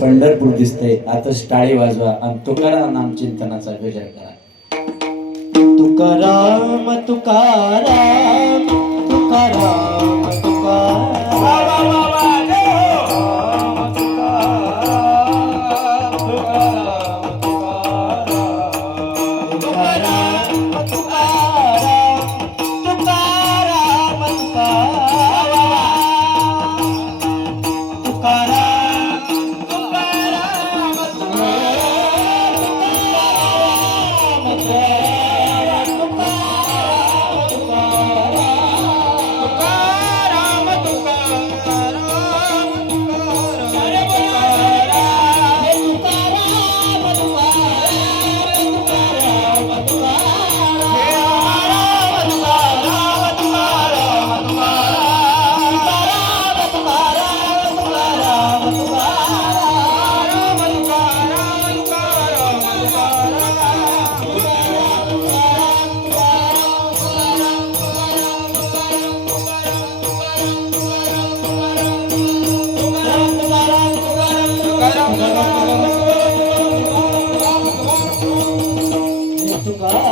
पंढरपूर दिसतंय. आता टाळी वाजवा आणि तुकाराम नाम चिंतनाचा गजर करा. तुकाराम तुकाराम. तुका